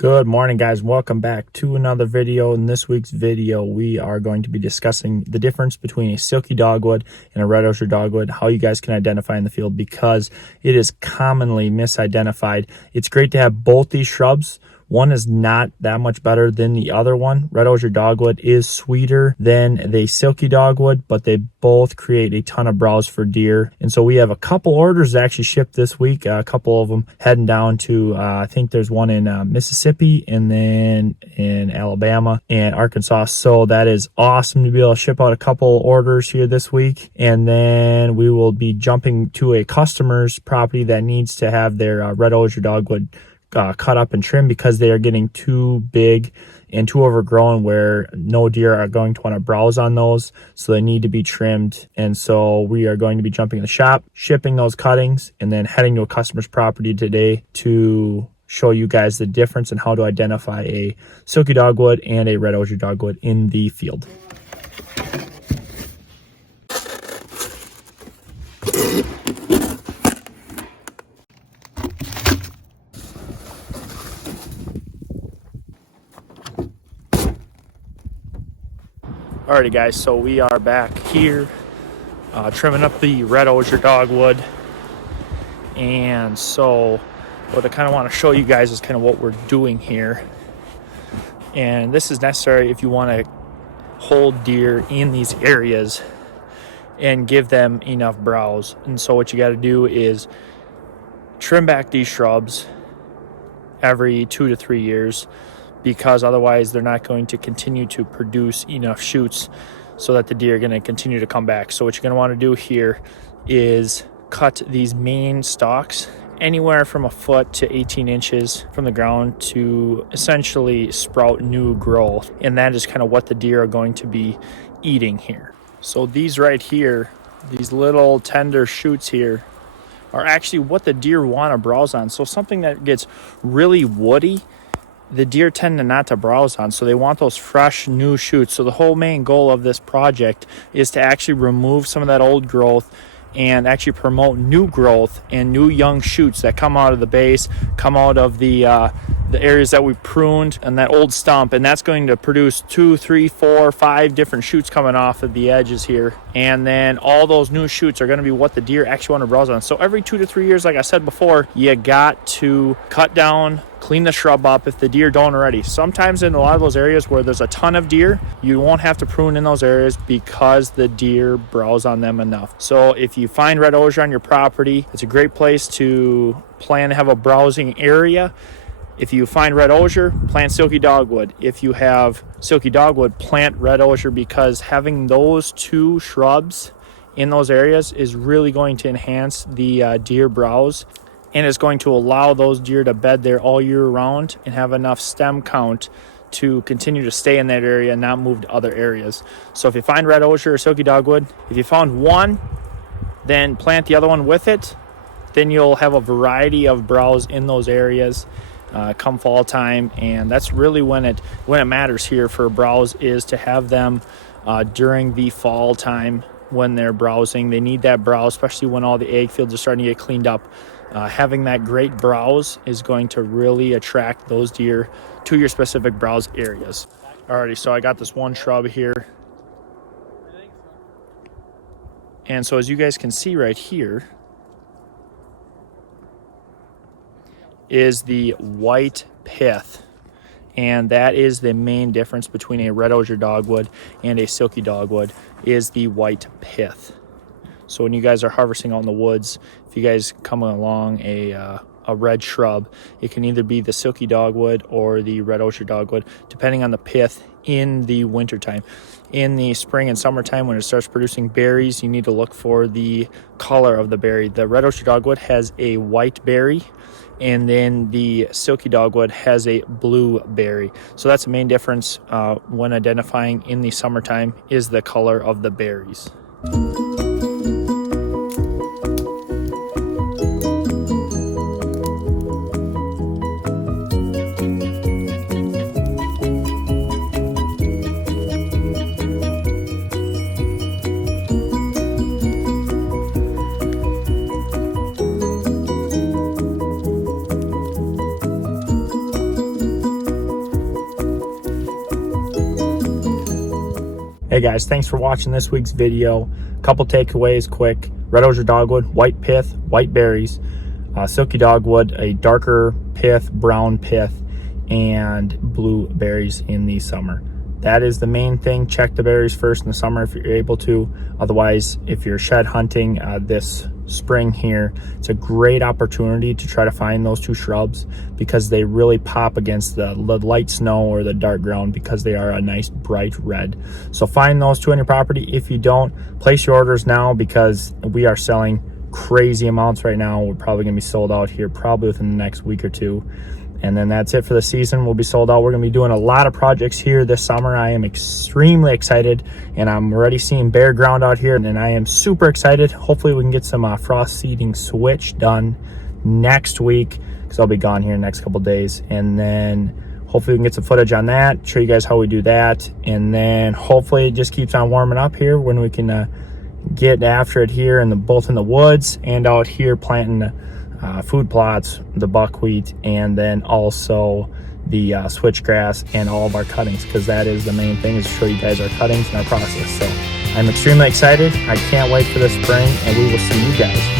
Good morning, guys. Welcome back to another video. In this week's video, we are going to be discussing the difference between a Silky Dogwood and a Red Osier Dogwood, how you guys can identify in the field because it is commonly misidentified. It's great to have both these shrubs. One is not that much better than the other one. Red Osier Dogwood is sweeter than the Silky Dogwood, but they both create a ton of browse for deer. And so we have a couple orders that actually shipped this week, a couple of them heading down to, I think there's one in Mississippi and then in Alabama and Arkansas. So that is awesome to be able to ship out a couple orders here this week. And then we will be jumping to a customer's property that needs to have their Red Osier Dogwood cut up and trimmed because they are getting too big and too overgrown where no deer are going to want to browse on those, so they need to be trimmed. And so we are going to be jumping in the shop, shipping those cuttings, and then heading to a customer's property today to show you guys the difference in how to identify a Silky Dogwood and a Red Osier Dogwood in the field. Alrighty guys, so we are back here trimming up the Red Osier Dogwood. And so what I kind of want to show you guys is kind of what we're doing here. And this is necessary if you want to hold deer in these areas and give them enough browse. And so what you got to do is trim back these shrubs every 2 to 3 years, because otherwise they're not going to continue to produce enough shoots so that the deer are going to continue to come back. So what you're going to want to do here is cut these main stalks anywhere from a foot to 18 inches from the ground to essentially sprout new growth. And that is kind of what the deer are going to be eating here. So these right here, these little tender shoots here, are actually what the deer want to browse on. So something that gets really woody, the deer tend to not to browse on, so they want those fresh new shoots. So the whole main goal of this project is to actually remove some of that old growth and actually promote new growth and new young shoots that come out of the base, come out of the areas that we pruned and that old stump, and that's going to produce 2, 3, 4, 5 different shoots coming off of the edges here. And then all those new shoots are going to be what the deer actually want to browse on. So every 2 to 3 years, like I said before, you got to cut down, clean the shrub up if the deer don't already. Sometimes in a lot of those areas where there's a ton of deer, you won't have to prune in those areas because the deer browse on them enough. So if you find Red Osier on your property, it's a great place to plan to have a browsing area. If you find Red Osier, plant Silky Dogwood. If you have Silky Dogwood, plant Red Osier, because having those two shrubs in those areas is really going to enhance the deer browse, and is going to allow those deer to bed there all year round and have enough stem count to continue to stay in that area and not move to other areas. So if you find Red Osier or Silky Dogwood, if you found one, then plant the other one with it. Then you'll have a variety of browse in those areas come fall time, and that's really when it matters here for browse, is to have them during the fall time when they're browsing. They need that browse, especially when all the egg fields are starting to get cleaned up. Having that great browse is going to really attract those deer to your specific browse areas. Alrighty, so I got this one shrub here. And so as you guys can see right here is the white pith. And that is the main difference between a Red Osier Dogwood and a Silky Dogwood, is the white pith. So when you guys are harvesting out in the woods, if you guys come along a red shrub, it can either be the Silky Dogwood or the Red Osier Dogwood, depending on the pith in the wintertime. In the spring and summertime, when it starts producing berries, you need to look for the color of the berry. The Red Osier Dogwood has a white berry, and then the Silky Dogwood has a blue berry. So that's the main difference when identifying in the summertime, is the color of the berries. Hey guys, thanks for watching this week's video. Couple takeaways quick. Red Osier Dogwood, white pith, white berries. Silky Dogwood, a darker pith, brown pith, and blue berries in the summer. That is the main thing. Check the berries first in the summer if you're able to. Otherwise, if you're shed hunting this spring here, it's a great opportunity to try to find those two shrubs because they really pop against the light snow or the dark ground because they are a nice bright red. So find those two on your property. If you don't, place your orders now because we are selling crazy amounts right now. We're probably gonna be sold out here probably within the next week or two. And then that's it for the season. We'll be sold out. We're going to be doing a lot of projects here this summer. I am extremely excited, and I'm already seeing bare ground out here, and I am super excited. Hopefully we can get some frost seeding switch done next week because I'll be gone here in the next couple days. And then hopefully we can get some footage on that, show you guys how we do that. And then hopefully it just keeps on warming up here when we can get after it here, both in the woods and out here planting food plots, the buckwheat, and then also the switchgrass and all of our cuttings, because that is the main thing, is to show you guys our cuttings and our process. So I'm extremely excited. I can't wait for the spring, and we will see you guys